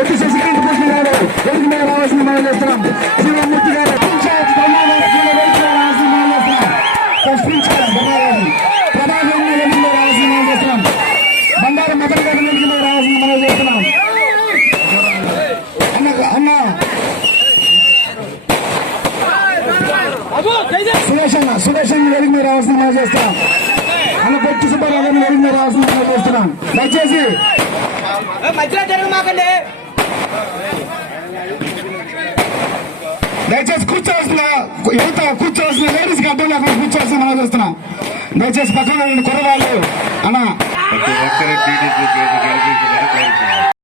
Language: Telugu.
ఎట్టి శశికాంతకృష్ణ గారు వేదిక మీద రావాల్సిన మనం చేస్తున్నాం. శ్రీరామూర్తి గారు బండారు మదన్ గారి వేదిక మీద రావాల్సిన మనం చేస్తున్నాం. అన్న సురేష్ అన్న వేదిక మీద రావాల్సిన మనం చేస్తున్నాం. అన్న పొట్టి సుబ్బారావు గారిని వేదిక మీద రావాల్సిన మనం చేస్తున్నాం. దయచేసి కూర్చోవలసిన యువత కూర్చోవలసిన లేడీస్ కి అడ్డం లేకుండా కూర్చోవలసిన మనం చేస్తున్నాం. దయచేసి పక్కన కుర్రవాళ్ళు అన్న